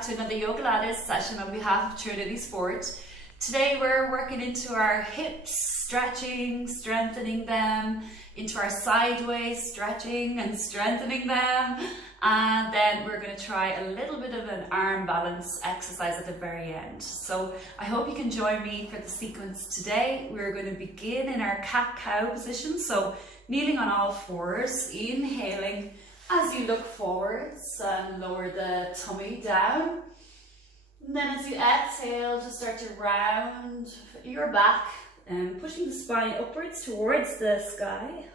back to another YOGALATES session on behalf of Trinity Sport. Today we're working into our hips, stretching, strengthening them, into our sideways, stretching and strengthening them, and then we're going to try a little bit of an arm balance exercise at the very end. So I hope you can join me for the sequence today. We're going to begin in our cat-cow position, so kneeling on all fours, inhaling as you look forwards and lower the tummy down. And then as you exhale, just start to round your back and pushing the spine upwards towards the sky.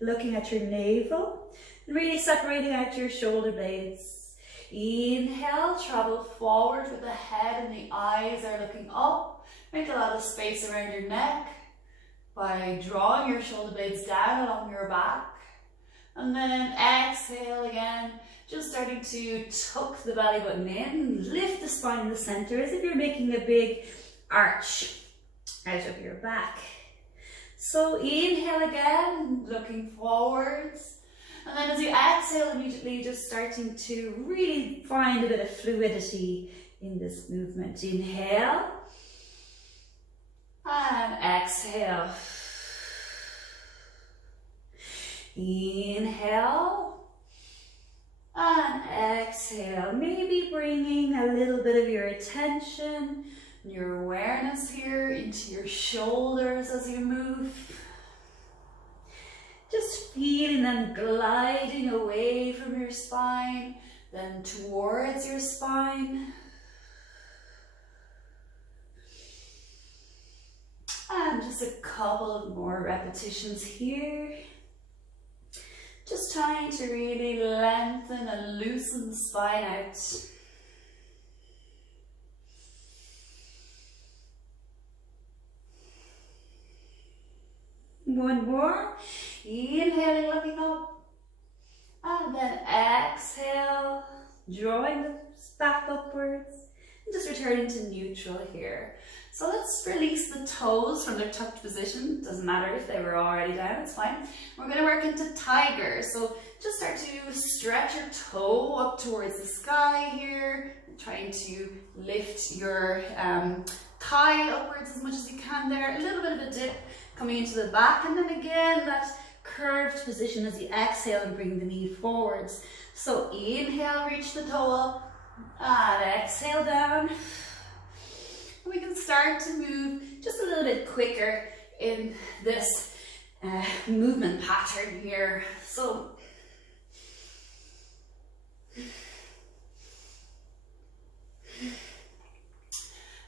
Looking at your navel and really separating out your shoulder blades. Inhale, travel forward with the head and the eyes are looking up. Make a lot of space around your neck by drawing your shoulder blades down along your back. And then exhale again, just starting to tuck the belly button in, lift the spine in the center as if you're making a big arch out of your back. So inhale again, looking forwards. And then as you exhale, immediately just starting to really find a bit of fluidity in this movement. Inhale and exhale. Inhale and exhale, maybe bringing a little bit of your attention and your awareness here into your shoulders as you move. Just feeling them gliding away from your spine, then towards your spine. And just a couple of more repetitions here. Just trying to really lengthen and loosen the spine out. One more. Inhaling, looking up. And then exhale, drawing the back upwards. And just returning to neutral here. So let's release the toes from their tucked position. Doesn't matter if they were already down, it's fine. We're going to work into tiger. So just start to stretch your toe up towards the sky here. Trying to lift your thigh upwards as much as you can there. A little bit of a dip coming into the back. And then again, that curved position as you exhale and bring the knee forwards. So inhale, reach the toe up. And exhale down. We can start to move just a little bit quicker in this movement pattern here. So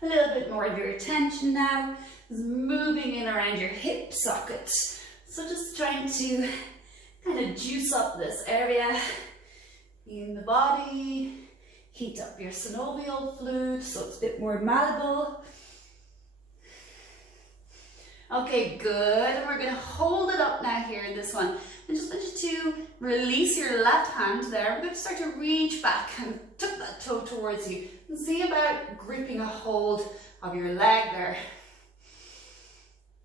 a little bit more of your attention now is moving in around your hip socket. So just trying to kind of juice up this area in the body. Heat up your synovial fluid so it's a bit more malleable. Okay, good. And we're going to hold it up now here in this one. And just want you to release your left hand there. We're going to start to reach back and tuck that toe towards you. And see about gripping a hold of your leg there.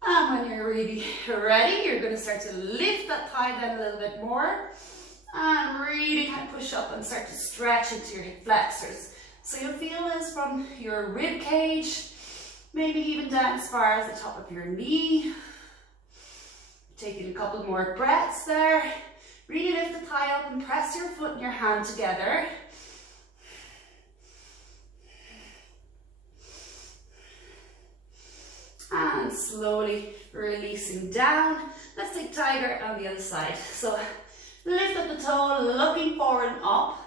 And when you're really ready, you're going to start to lift that thigh down a little bit more. And really kind of push up and start to stretch into your hip flexors. So you'll feel this from your rib cage, maybe even down as far as the top of your knee. Taking a couple more breaths there. Really lift the thigh up and press your foot and your hand together. And slowly releasing down. Let's take tiger on the other side. So lift up the toe, looking forward and up.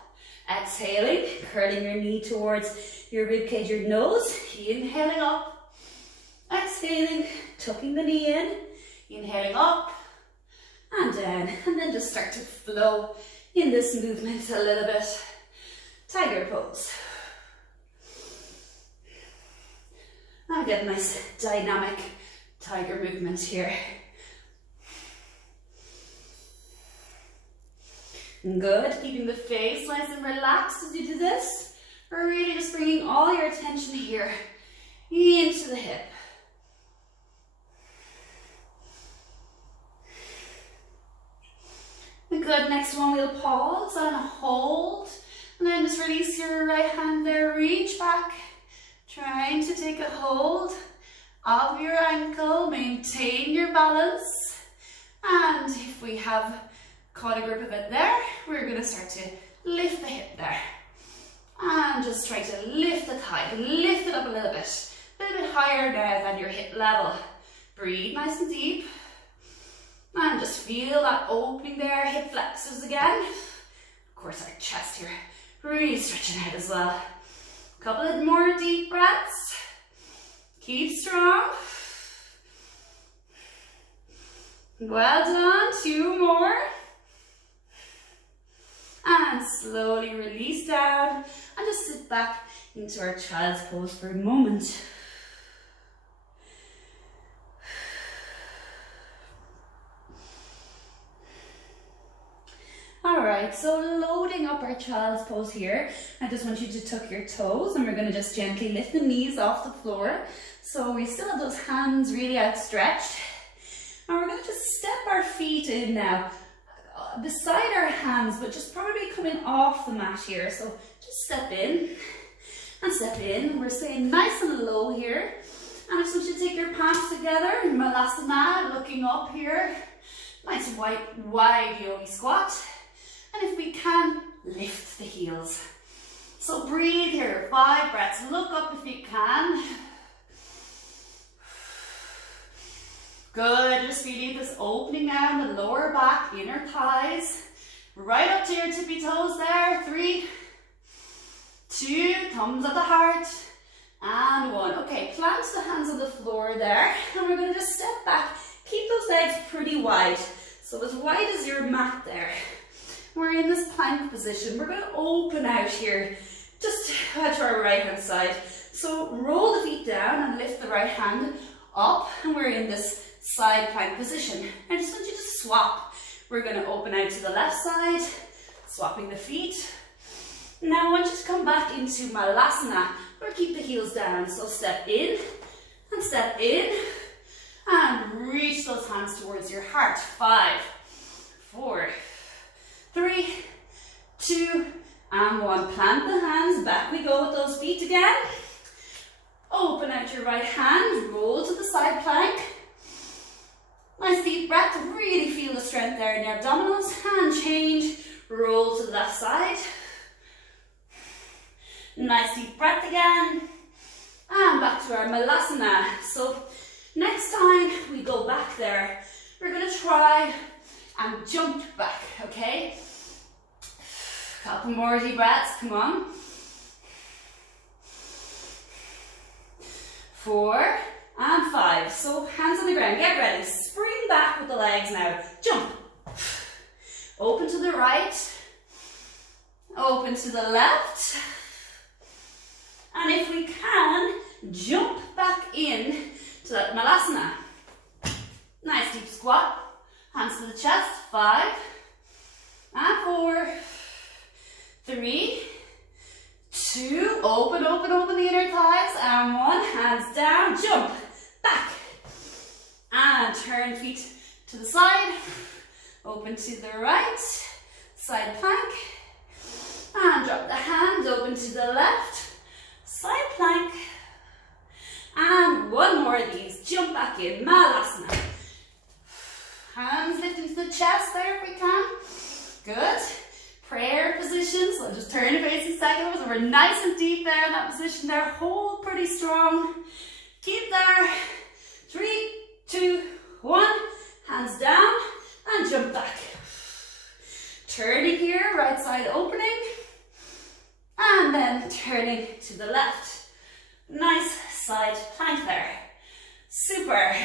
Exhaling, curling your knee towards your ribcage, your nose. Inhaling up. Exhaling, tucking the knee in. Inhaling up and down. And then just start to flow in this movement a little bit. Tiger pose. Now get a nice dynamic tiger movement here. Good, keeping the face nice and relaxed as you do this. We're really just bringing all your attention here into the hip. Good, next one we'll pause and hold. And then just release your right hand there, reach back, trying to take a hold of your ankle, maintain your balance. And if we have caught a grip of it there, we're going to start to lift the hip there. And just try to lift the thigh, lift it up a little bit higher now than your hip level. Breathe nice and deep. And just feel that opening there, hip flexors again. Of course, our chest here really stretching out as well. A couple of more deep breaths. Keep strong. Well done, 2 more. And slowly release down and just sit back into our child's pose for a moment. Alright, so loading up our child's pose here, I just want you to tuck your toes and we're going to just gently lift the knees off the floor. So we still have those hands really outstretched. And we're going to just step our feet in now, beside our hands, but just probably coming off the mat here. So just step in and step in. We're staying nice and low here. And I just want you to take your palms together in Malasana, looking up here. Nice wide yogi squat. And if we can, lift the heels. So breathe here, 5 breaths. Look up if you can. Good, just feeling this opening now in the lower back, inner thighs. Right up to your tippy toes there. 3, 2, thumbs at the heart. And 1. Okay, plant the hands on the floor there. And we're going to just step back. Keep those legs pretty wide. So as wide as your mat there. We're in this plank position. We're going to open out here, just to our right hand side. So roll the feet down and lift the right hand up. And we're in this side plank position. I just want you to swap. We're going to open out to the left side, swapping the feet. Now I want you to come back into Malasana, or keep the heels down. So step in, and reach those hands towards your heart. 5, 4, 3, 2, and 1. Plant the hands, back we go with those feet again. Open out your right hand, roll to the side plank. Nice deep breath, really feel the strength there in the abdominals. Hand change, roll to the left side. Nice deep breath again. And back to our Malasana. So next time we go back there, we're going to try and jump back, okay? Couple more deep breaths, come on. 4 and 5. So hands on the ground, get ready. Spring back with the legs now. Jump. Open to the right. Open to the left. And if we can, jump back in to that Malasana. Nice deep squat. Hands to the chest. 5 and 4, 3, 2, open the inner thighs, and 1, hands down, jump, back, and turn feet to the side, open to the right, side plank, and drop the hands, open to the left, side plank, and 1 more of these, jump back in, Malasana. Hands lifting to the chest there if we can, good. Prayer position, so just turn your face in seconds, and we're nice and deep there in that position there, hold pretty strong, keep there, 3, 2, 1, hands down, and jump back. Turning here, right side opening, and then turning to the left. Nice side plank there, super.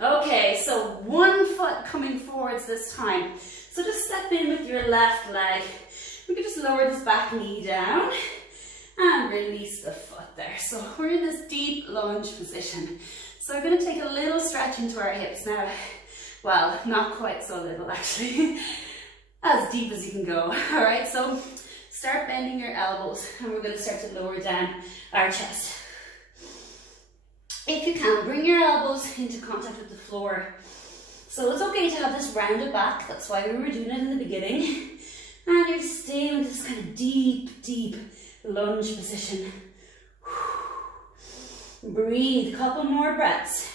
Okay, so 1 foot coming forwards this time. So just step in with your left leg. We can just lower this back knee down and release the foot there. So we're in this deep lunge position. So we're going to take a little stretch into our hips now. Well, not quite so little actually. As deep as you can go. All right, so start bending your elbows and we're going to start to lower down our chest. If you can, bring your elbows into contact with the floor. So it's okay to have this rounded back, that's why we were doing it in the beginning. And you're staying with this kind of deep, deep lunge position. Breathe, a couple more breaths.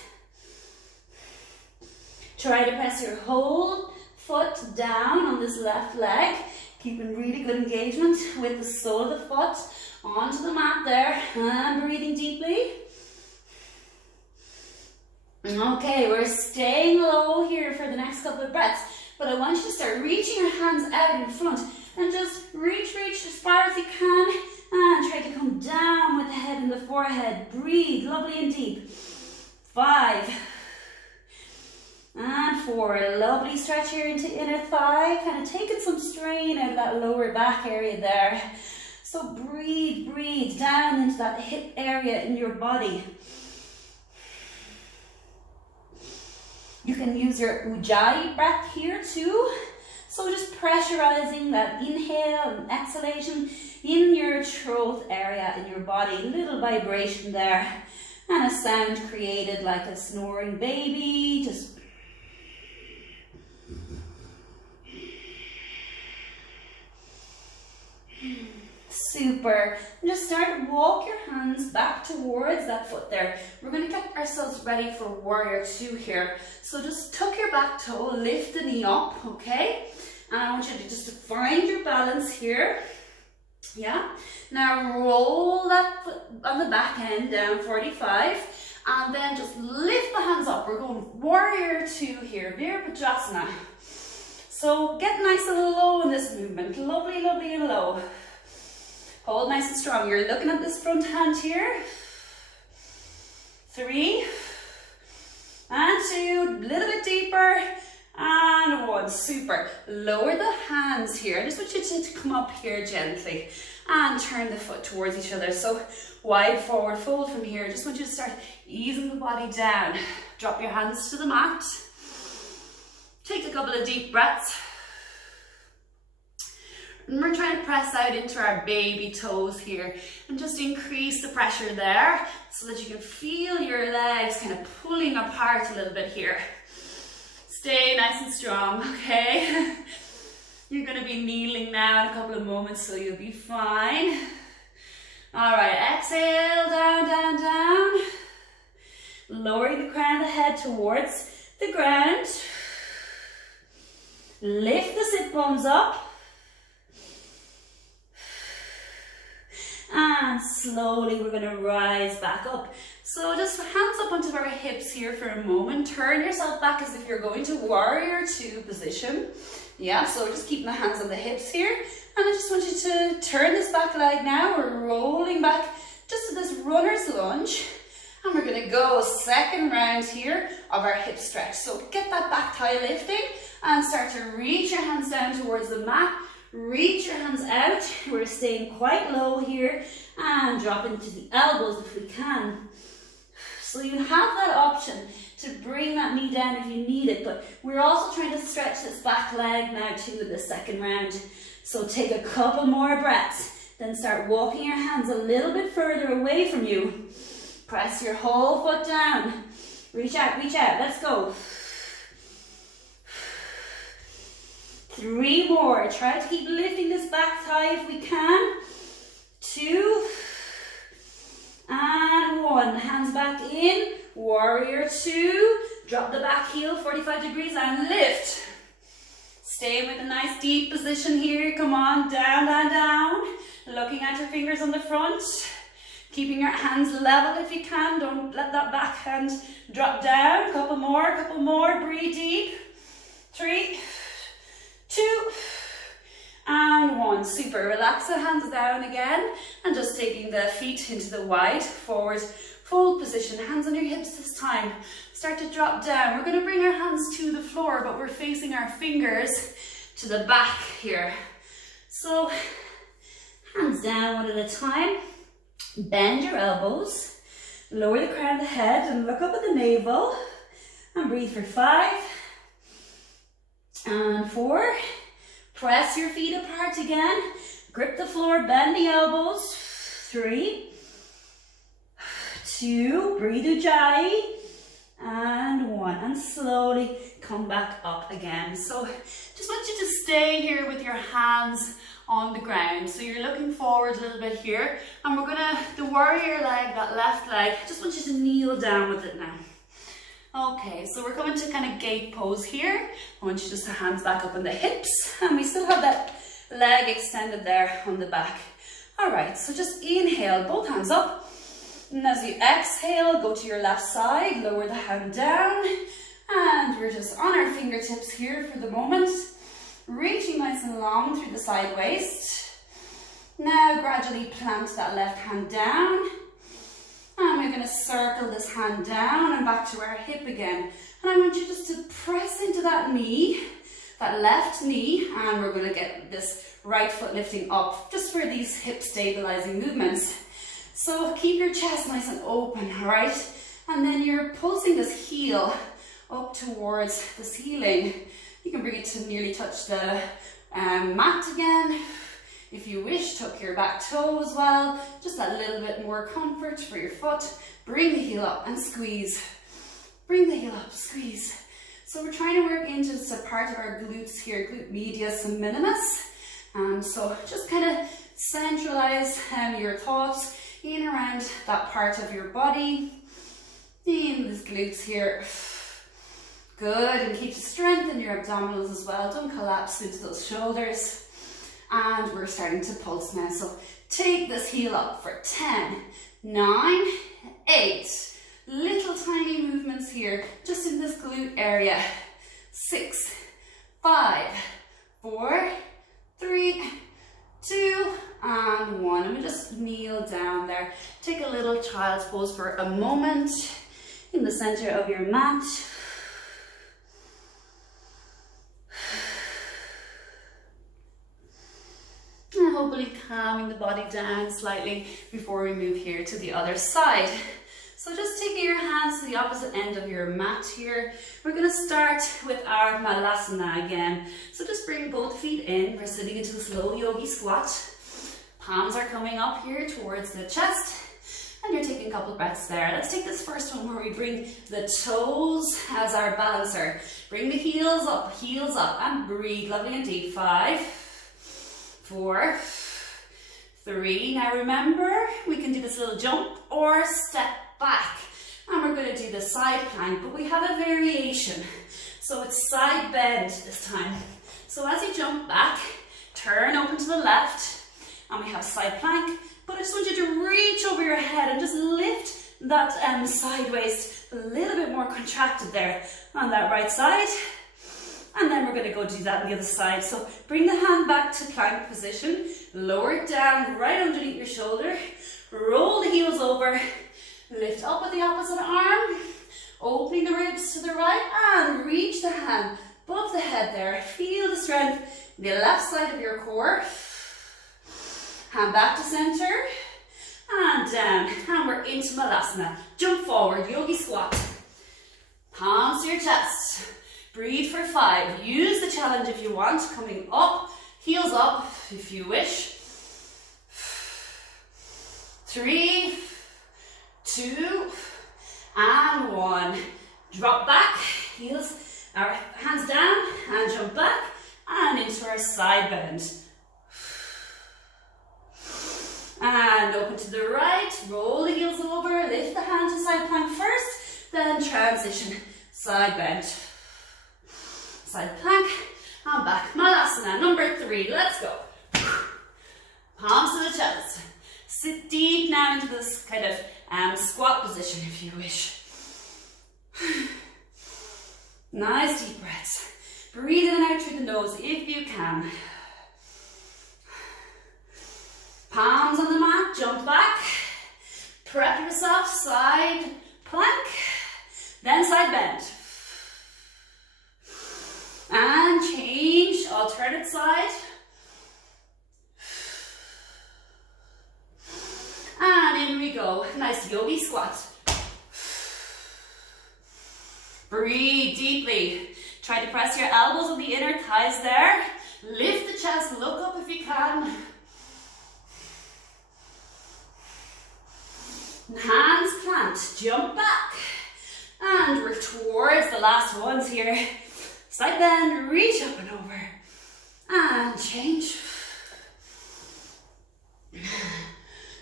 Try to press your whole foot down on this left leg, keeping really good engagement with the sole of the foot onto the mat there, and breathing deeply. Okay, we're staying low here for the next couple of breaths, but I want you to start reaching your hands out in front and just reach as far as you can, and try to come down with the head and the forehead. Breathe lovely and deep. 5 and 4. Lovely stretch here into inner thigh, kind of taking some strain out of that lower back area there. So breathe down into that hip area in your body. You can use your Ujjayi breath here too. So just pressurizing that inhale and exhalation in your throat area in your body. Little vibration there. And a sound created like a snoring baby. Just super. And just start to walk your hands back towards that foot there. We're going to get ourselves ready for warrior 2 here. So just tuck your back toe, lift the knee up, okay? And I want you to just find your balance here. Yeah. Now roll that foot on the back end down 45. And then just lift the hands up. We're going warrior 2 here, Virabhadrasana. So get nice and low in this movement. Lovely, lovely and low. Hold nice and strong. You're looking at this front hand here. 3 and 2, a little bit deeper, and 1. Super. Lower the hands here. I just want you to come up here gently and turn the foot towards each other. So wide forward fold from here. I just want you to start easing the body down. Drop your hands to the mat. Take a couple of deep breaths. And we're trying to press out into our baby toes here and just increase the pressure there so that you can feel your legs kind of pulling apart a little bit here. Stay nice and strong, okay? You're going to be kneeling now in a couple of moments, so you'll be fine. All right, exhale, down, down, down. Lowering the crown of the head towards the ground. Lift the sit bones up. And slowly we're going to rise back up. So just hands up onto our hips here for a moment. Turn yourself back as if you're going to warrior 2 position. Yeah, so just keeping the hands on the hips here. And I just want you to turn this back leg now. We're rolling back just to this runner's lunge. And we're going to go second round here of our hip stretch. So get that back thigh lifting and start to reach your hands down towards the mat. Reach your hands out. We're staying quite low here and drop into the elbows if we can. So you have that option to bring that knee down if you need it, but we're also trying to stretch this back leg now too in the second round. So take a couple more breaths, then start walking your hands a little bit further away from you. Press your whole foot down. Reach out, let's go. 3 more. Try to keep lifting this back thigh if we can. 2 and 1. Hands back in. Warrior 2. Drop the back heel 45 degrees and lift. Stay with a nice deep position here. Come on, down, down, down. Looking at your fingers on the front. Keeping your hands level if you can. Don't let that back hand drop down. Couple more. Breathe deep. 3, 2 and 1. Super. Relax the hands down again and just taking the feet into the wide forward fold position. Hands on your hips this time. Start to drop down. We're going to bring our hands to the floor, but we're facing our fingers to the back here. So hands down one at a time. Bend your elbows. Lower the crown of the head and look up at the navel. And breathe for 5 and 4. Press your feet apart again. Grip the floor, bend the elbows. 3, 2, breathe Ujjayi. And 1. And slowly come back up again. So just want you to stay here with your hands on the ground. So you're looking forward a little bit here, and we're gonna, the warrior leg, that left leg, I just want you to kneel down with it now. Okay, so we're coming to kind of gate pose here. I want you just to hands back up on the hips, and we still have that leg extended there on the back. All right, so just inhale, both hands up. And as you exhale, go to your left side, lower the hand down. And we're just on our fingertips here for the moment. Reaching nice and long through the side waist. Now gradually plant that left hand down. And we're going to circle this hand down and back to our hip again. And I want you just to press into that knee, that left knee. And we're going to get this right foot lifting up just for these hip stabilizing movements. So keep your chest nice and open, all right? And then you're pulsing this heel up towards the ceiling. You can bring it to nearly touch the mat again. If you wish, tuck your back toe as well. Just that little bit more comfort for your foot. Bring the heel up and squeeze. Bring the heel up, squeeze. So we're trying to work into this part of our glutes here, glute medius and minimus. So just kind of centralize your thoughts in around that part of your body, in these glutes here. Good, and keep to strengthen your abdominals as well. Don't collapse into those shoulders. And we're starting to pulse now. So take this heel up for 10, 9, 8. Little tiny movements here, just in this glute area. 6, 5, 4, 3, 2, and 1. And we just kneel down there. Take a little child's pose for a moment in the center of your mat. And hopefully calming the body down slightly before we move here to the other side. So just taking your hands to the opposite end of your mat here. We're going to start with our Malasana again. So just bring both feet in. We're sitting into this low yogi squat. Palms are coming up here towards the chest. And you're taking a couple breaths there. Let's take this first one where we bring the toes as our balancer. Bring the heels up, and breathe lovely and deep. 5, 4, 3. Now remember, we can do this little jump or step back. And we're going to do the side plank, but we have a variation. So it's side bend this time. So as you jump back, turn open to the left, and we have side plank. But I just want you to reach over your head and just lift that side waist a little bit more contracted there on that right side. And then we're going to go do that on the other side. So bring the hand back to plank position, lower it down right underneath your shoulder, roll the heels over, lift up with the opposite arm, opening the ribs to the right, and reach the hand above the head there. Feel the strength in the left side of your core. Hand back to center, and down, and we're into Malasana. Jump forward, yogi squat. Palms to your chest. Breathe for 5. Use the challenge if you want. Coming up, heels up if you wish. 3, 2, and 1. Drop back, heels, our hands down, and jump back, and into our side bend. And open to the right, roll the heels over, lift the hand to side plank first, then transition, side bend. Side plank, and back. Malasana, number 3, let's go. Palms to the chest. Sit deep now into this kind of squat position if you wish. Nice deep breaths. Breathe in and out through the nose if you can. Palms on the mat, jump back. Prep yourself, side plank, then side bend. And change, alternate side. And in we go. Nice yogi squat. Breathe deeply. Try to press your elbows on the inner thighs there. Lift the chest, look up if you can. Hands plant, jump back. And we're towards the last ones here. Side bend, reach up and over. And change.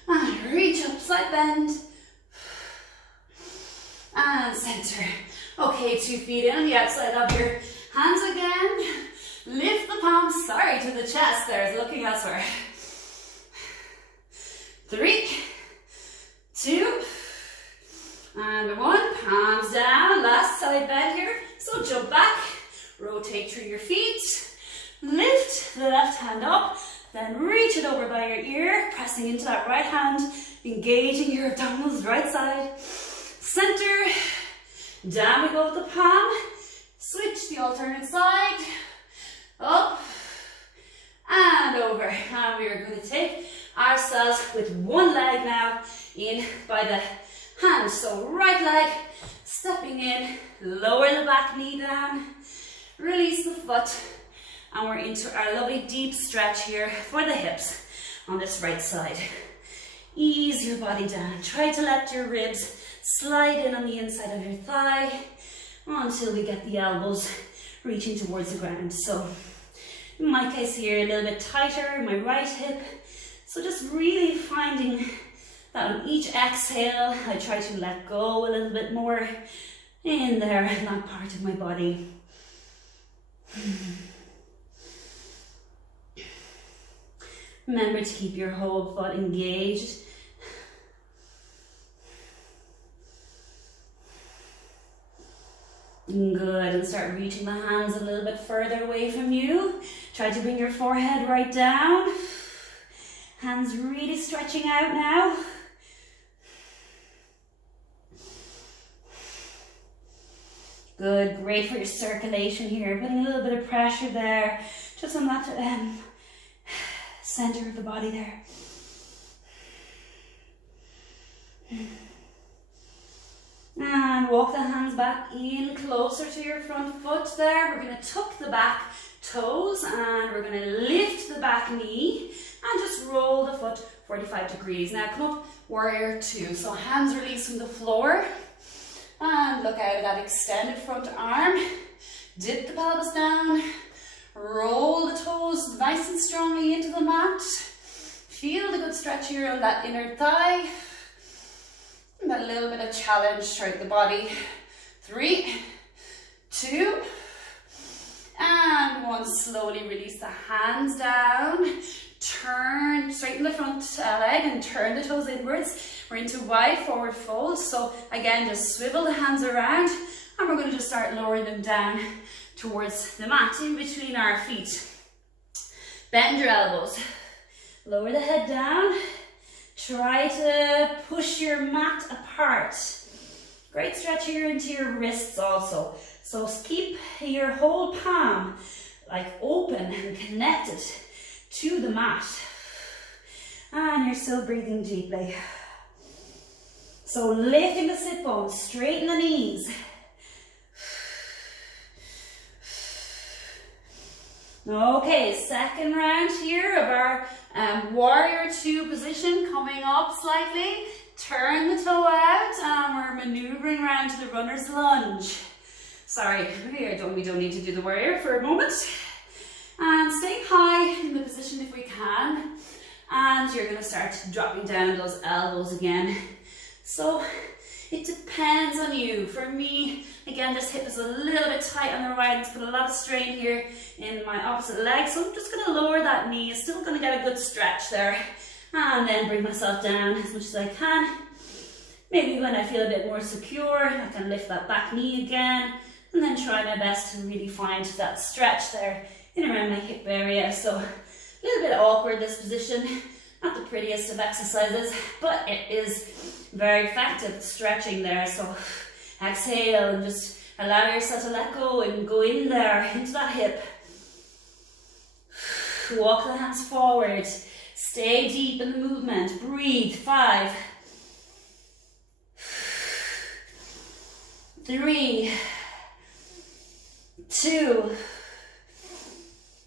And reach up, side bend. And center. Okay, 2 feet in on the outside of your hands again. Lift the palms, sorry, to the chest there, looking elsewhere. 3, 2, and 1. Palms down, last side bend here. So jump back, rotate through your feet. Lift the left hand up, then reach it over by your ear, pressing into that right hand, engaging your abdominals, right side. Center, down we go with the palm. Switch the alternate side. Up and over. And we are going to take ourselves with one leg now in by the hand. So right leg stepping in, lower the back knee down, release the foot, and we're into our lovely deep stretch here for the hips on this right side. Ease your body down. Try to let your ribs slide in on the inside of your thigh until we get the elbows reaching towards the ground. So in my case here, a little bit tighter in my right hip. So just really finding that on each exhale, I try to let go a little bit more in there, in that part of my body. Remember to keep your whole foot engaged. Good, and start reaching the hands a little bit further away from you. Try to bring your forehead right down. Hands really stretching out now. Good, great for your circulation here. Putting a little bit of pressure there, just on that center of the body there. And walk the hands back in closer to your front foot there. We're going to tuck the back toes and we're going to lift the back knee and just roll the foot 45 degrees. Now come up, warrior 2. So hands release from the floor and look out at that extended front arm. Dip the pelvis down, roll the toes nice and strongly into the mat. Feel the good stretch here on that inner thigh. And a little bit of challenge throughout the body. 3, 2, and 1. Slowly release the hands down. Turn, straighten the front leg and turn the toes inwards. We're into wide forward fold. So again, just swivel the hands around and we're going to just start lowering them down towards the mat in between our feet. Bend your elbows. Lower the head down. Try to push your mat apart. Great stretch here into your wrists also. So keep your whole palm like open and connected to the mat. And you're still breathing deeply. So lifting the sit bones, straighten the knees. Okay, second round here of our warrior 2 position, coming up slightly. Turn the toe out and we're maneuvering around to the runner's lunge. Sorry, we don't need to do the warrior for a moment. And stay high in the position if we can. And you're going to start dropping down those elbows again. So it depends on you. For me, again, this hip is a little bit tight on the right. It's put a lot of strain here in my opposite leg. So I'm just going to lower that knee. Still going to get a good stretch there. And then bring myself down as much as I can. Maybe when I feel a bit more secure, I can lift that back knee again. And then try my best to really find that stretch there in around my hip area. So a little bit awkward, this position. Not the prettiest of exercises, but it is very effective stretching there. So exhale and just allow yourself to let go and go in there into that hip. Walk the hands forward. Stay deep in the movement. Breathe. 5, 3, 2.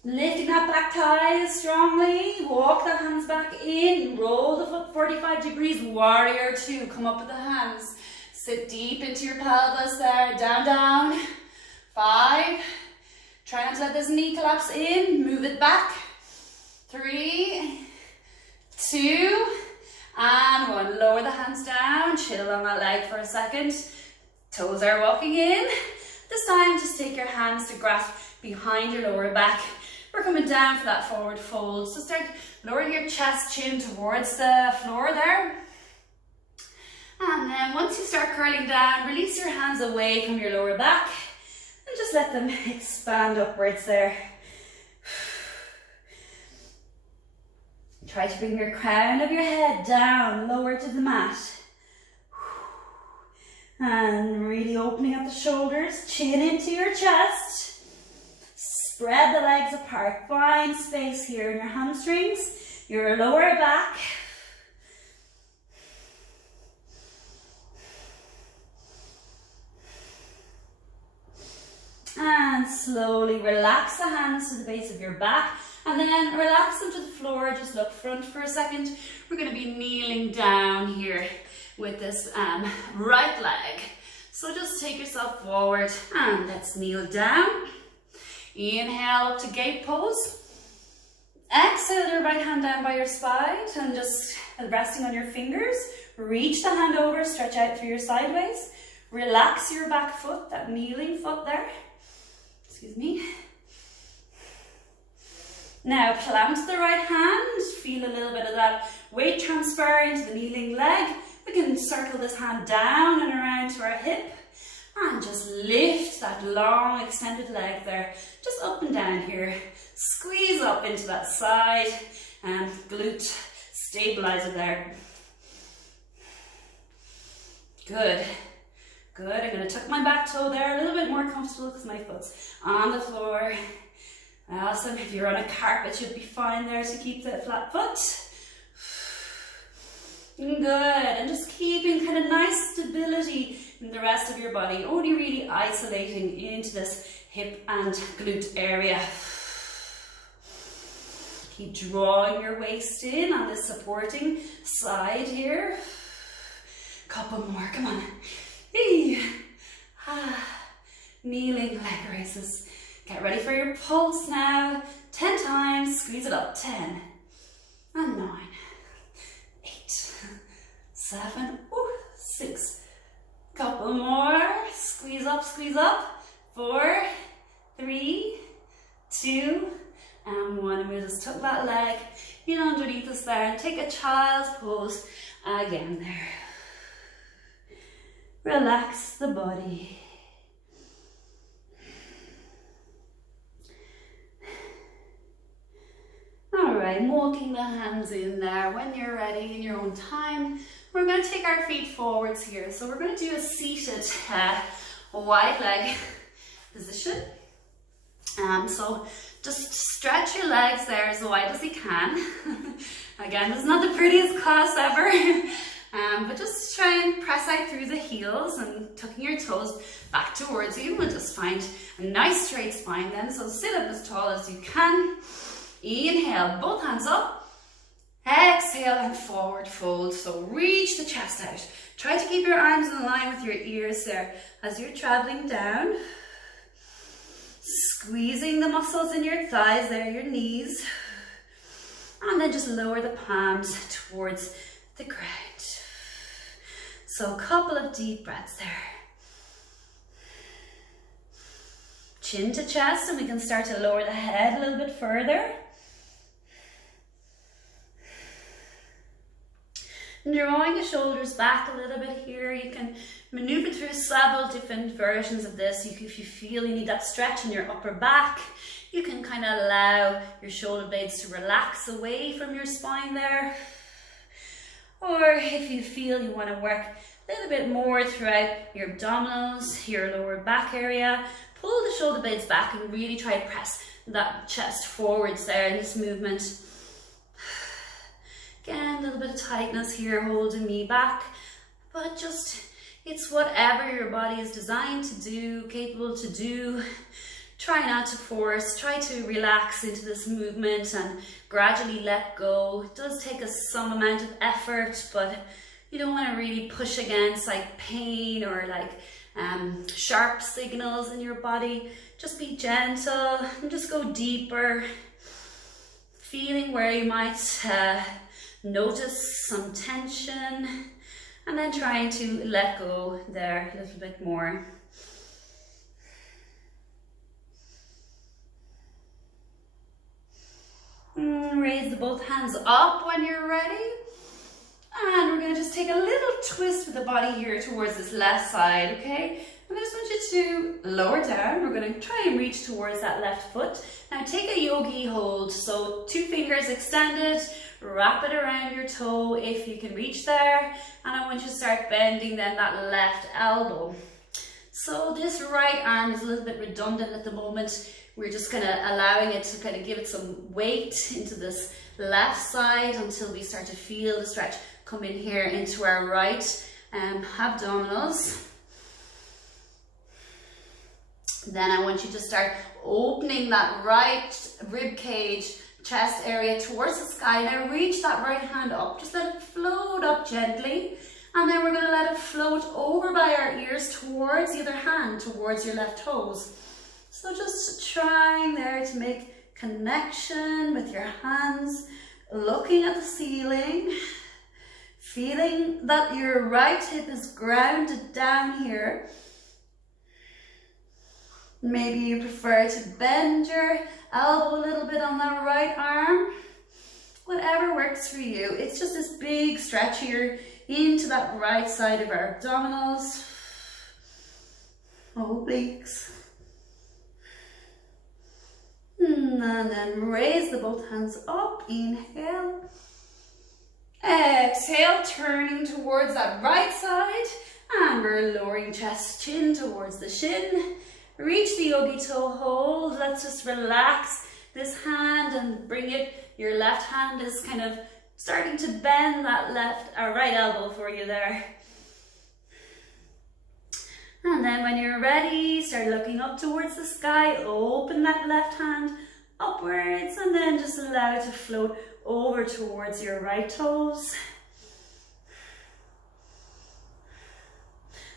Lifting that back thigh strongly. Walk the hands back in. Roll the foot 45 degrees. Warrior 2. Come up with the hands. Sit deep into your pelvis there. Down, down. 5, Try not to let this knee collapse in. Move it back. 3, 2, and 1. Lower the hands down. Chill on that leg for a second. Toes are walking in. This time, just take your hands to grasp behind your lower back. We're coming down for that forward fold. So start lowering your chest, chin towards the floor there. And then once you start curling down, release your hands away from your lower back and just let them expand upwards there. Try to bring your crown of your head down, lower to the mat. And really opening up the shoulders, chin into your chest. Spread the legs apart. Find space here in your hamstrings, your lower back. And slowly relax the hands to the base of your back. And then relax them to the floor. Just look front for a second. We're going to be kneeling down here with this right leg. So just take yourself forward and let's kneel down. Inhale up to gate pose. Exhale your right hand down by your side and just resting on your fingers. Reach the hand over, stretch out through your sideways. Relax your back foot, that kneeling foot there. Excuse me. Now plant the right hand, feel a little bit of that weight transfer into the kneeling leg. We can circle this hand down and around to our hip and just lift that long extended leg there, just up and down here. Squeeze up into that side and glute stabilizer there. Good. Good, I'm going to tuck my back toe there, a little bit more comfortable because my foot's on the floor. Awesome, if you're on a carpet, you'll be fine there to keep the flat foot. Good, and just keeping kind of nice stability in the rest of your body, only really isolating into this hip and glute area. Keep drawing your waist in on this supporting side here. Couple more, come on. Kneeling leg raises. Get ready for your pulse now. 10 times, squeeze it up. 10 and 9, 8, 7, 6. Couple more. Squeeze up, squeeze up. 4, 3, 2, and 1. And we'll just tuck that leg in underneath us there and take a child's pose again there. Relax the body. All right, walking the hands in there. When you're ready, in your own time, we're going to take our feet forwards here. So we're going to do a seated wide leg position. So just stretch your legs there as wide as you can. Again, this is not the prettiest class ever. But just try and press out through the heels and tucking your toes back towards you. We'll just find a nice straight spine then. So sit up as tall as you can. Inhale, both hands up. Exhale and forward fold. So reach the chest out. Try to keep your arms in line with your ears there as you're traveling down. Squeezing the muscles in your thighs there, your knees. And then just lower the palms towards the ground. So a couple of deep breaths there. Chin to chest, and we can start to lower the head a little bit further. And drawing the shoulders back a little bit here. You can maneuver through several different versions of this. If you feel you need that stretch in your upper back, you can kind of allow your shoulder blades to relax away from your spine there. Or if you feel you want to work a little bit more throughout your abdominals, your lower back area, pull the shoulder blades back and really try to press that chest forwards there in this movement. Again, a little bit of tightness here holding me back, but just, it's whatever your body is designed to do, capable to do. Try not to force, try to relax into this movement and gradually let go. It does take some amount of effort, but you don't want to really push against like pain or like sharp signals in your body. just be gentle and just go deeper, feeling where you might notice some tension, and then trying to let go there a little bit more. Raise the both hands up when you're ready. And we're going to just take a little twist with the body here towards this left side, okay? And I just want you to lower down. We're going to try and reach towards that left foot. Now take a yogi hold. So 2 fingers extended, wrap it around your toe if you can reach there. And I want you to start bending then that left elbow. So this right arm is a little bit redundant at the moment. We're just kind of allowing it to kind of give it some weight into this left side until we start to feel the stretch come in here into our right abdominals. Then I want you to start opening that right rib cage, chest area towards the sky. Now reach that right hand up, just let it float up gently. And then we're going to let it float over by our ears towards the other hand, towards your left toes. So just trying there to make connection with your hands, looking at the ceiling, feeling that your right hip is grounded down here. Maybe you prefer to bend your elbow a little bit on that right arm. Whatever works for you. It's just this big stretch here into that right side of our abdominals, obliques. And then raise the both hands up, inhale. Exhale, turning towards that right side, and we're lowering chest, chin towards the shin. Reach the yogi toe hold. Let's just relax this hand and bring it. Your left hand is kind of starting to bend that right elbow for you there. And then when you're ready, start looking up towards the sky. Open that left hand upwards and then just allow it to float over towards your right toes.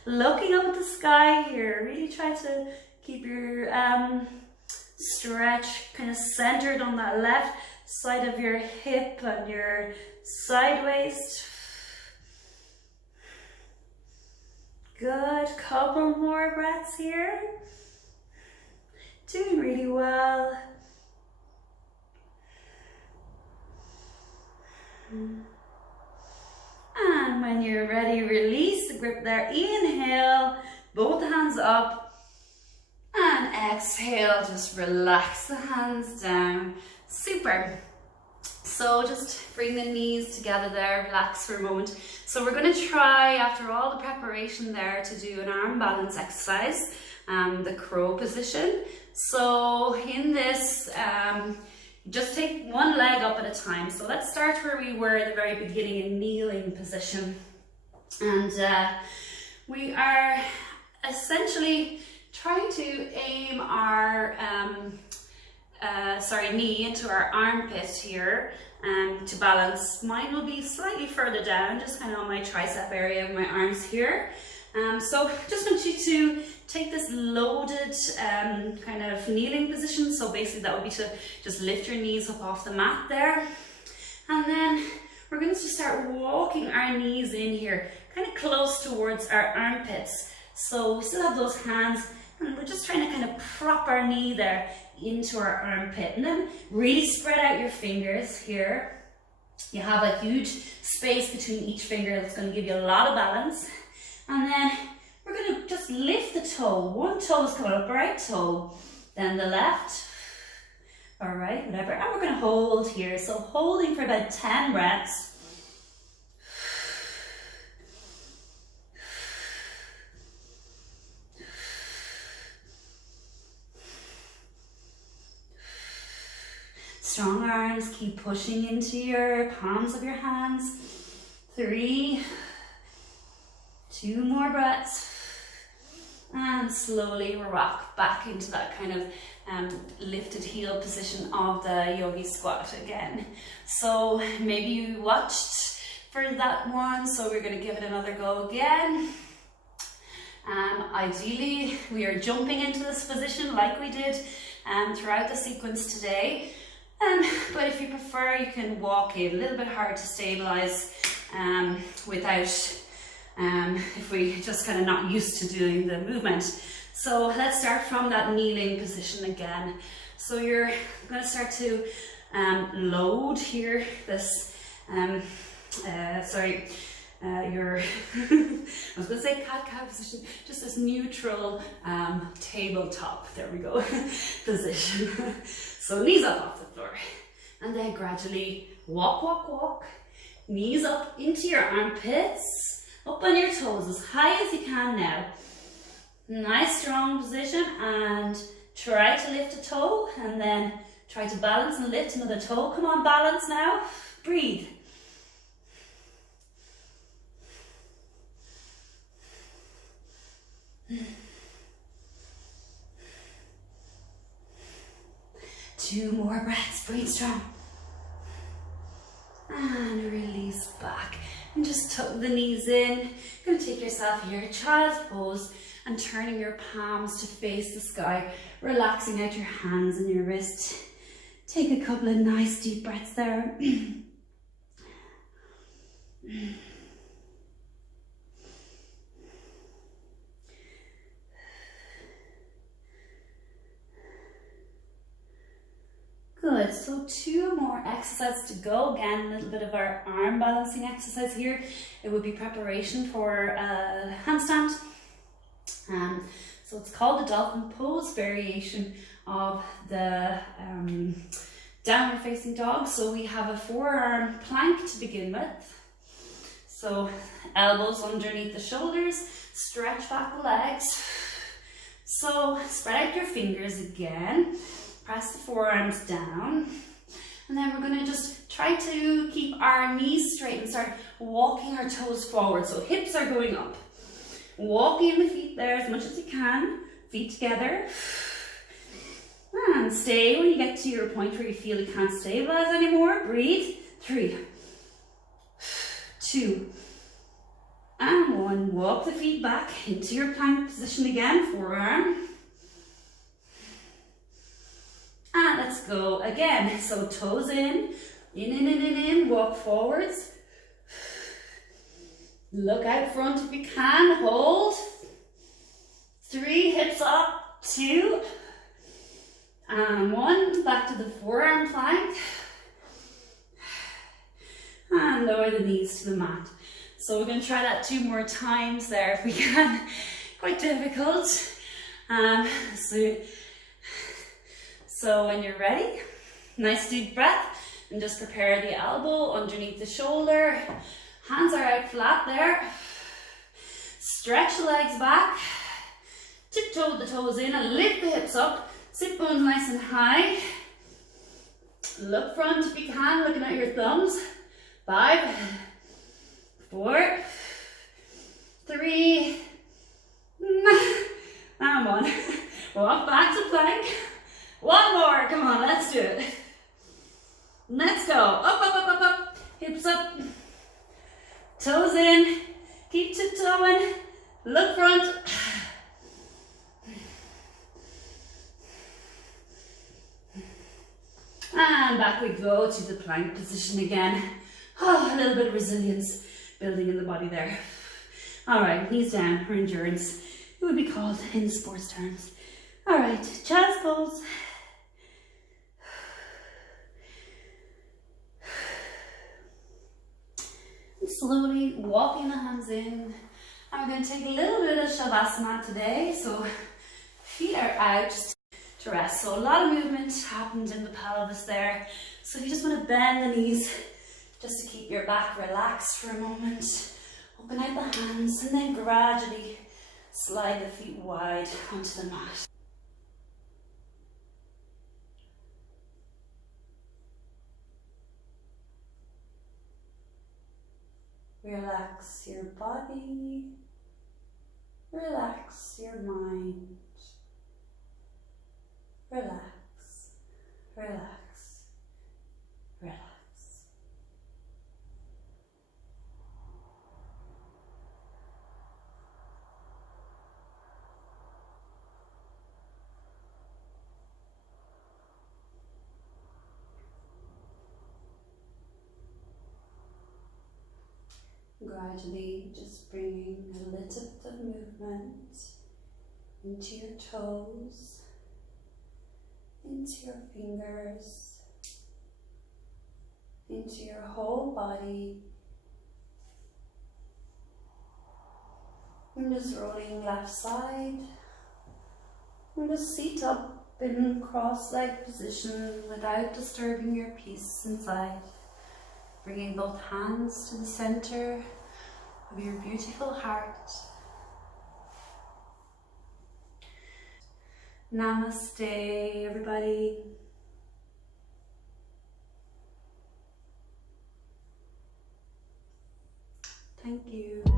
Looking up at the sky here, really try to keep your stretch kind of centered on that left side of your hip and your side waist. Good, couple more breaths here. Doing really well. And when you're ready, release the grip there. Inhale, both hands up. And exhale, just relax the hands down. Super. So just bring the knees together there, relax for a moment. So we're going to try, after all the preparation there, to do an arm balance exercise, the crow position. So in this, just take one leg up at a time. So let's start where we were at the very beginning, in kneeling position. And we are essentially trying to aim our knee into our armpit here to balance. Mine will be slightly further down, just kind of on my tricep area of my arms here. So just want you to take this loaded kind of kneeling position. So basically that would be to just lift your knees up off the mat there. And then we're going to just start walking our knees in here, kind of close towards our armpits. So we still have those hands, and we're just trying to kind of prop our knee there into our armpit. And then really spread out your fingers here. You have a huge space between each finger that's going to give you a lot of balance. And then we're going to just lift the toe. One toe is coming up, right toe, then the left, all right, whatever. And we're going to hold here. So holding for about 10 breaths. Strong arms, keep pushing into your palms of your hands. 3, 2 more breaths. And slowly rock back into that kind of lifted heel position of the yogi squat again. So maybe you watched for that one, so we're going to give it another go again. Ideally, we are jumping into this position like we did throughout the sequence today. But if you prefer, you can walk in. A little bit hard to stabilize without, if we just kind of not used to doing the movement. So let's start from that kneeling position again. So you're going to start to load here this, your, I was going to say cat-cow position, just this neutral tabletop, there we go, position. So knees up off the floor, and then gradually walk, walk, walk, knees up into your armpits, up on your toes as high as you can now. Nice strong position, and try to lift a toe, and then try to balance and lift another toe. Come on, balance now, breathe. Two more breaths, breathe strong. And release back. And just tuck the knees in. You're going to take yourself here, child's pose, and turning your palms to face the sky, relaxing out your hands and your wrists. Take a couple of nice deep breaths there. Good, so two more exercises to go. Again, a little bit of our arm balancing exercise here. It would be preparation for a handstand. So it's called the Dolphin pose, variation of the downward facing dog. So we have a forearm plank to begin with. So elbows underneath the shoulders, stretch back the legs. So spread out your fingers again. Press the forearms down, and then we're going to just try to keep our knees straight and start walking our toes forward. So hips are going up. Walking the feet there as much as you can, feet together. And stay when you get to your point where you feel you can't stabilize anymore. Breathe. 3, 2, and 1. Walk the feet back into your plank position again, forearm. And let's go again. So toes in, walk forwards. Look out front if you can, hold. 3, hips up, 2, and 1. Back to the forearm plank. And lower the knees to the mat. So we're going to try that 2 more times there if we can. Quite difficult. So when you're ready, nice deep breath, and just prepare the elbow underneath the shoulder. Hands are out flat there. Stretch the legs back. Tiptoe the toes in and lift the hips up. Sit bones nice and high. Look front if you can, looking at your thumbs. 5, 4, 3, and 1. Walk back to plank. 1 more, come on, let's do it. Let's go, up, up, up, up, up, hips up, toes in, keep tiptoeing, look front. And back we go to the plank position again. Oh, a little bit of resilience building in the body there. All right, knees down for endurance. It would be called in sports terms. All right, child's pose. Slowly walking the hands in, and we're going to take a little bit of Shavasana today. So feet are out just to rest. So a lot of movement happened in the pelvis there. So you just want to bend the knees just to keep your back relaxed for a moment. Open out the hands and then gradually slide the feet wide onto the mat. Relax your body, relax your mind, relax, relax, relax. Gradually just bringing a little bit of movement into your toes, into your fingers, into your whole body. And just rolling left side. And just seat up in cross-legged position without disturbing your peace inside. Bringing both hands to the center of your beautiful heart. Namaste, everybody. Thank you.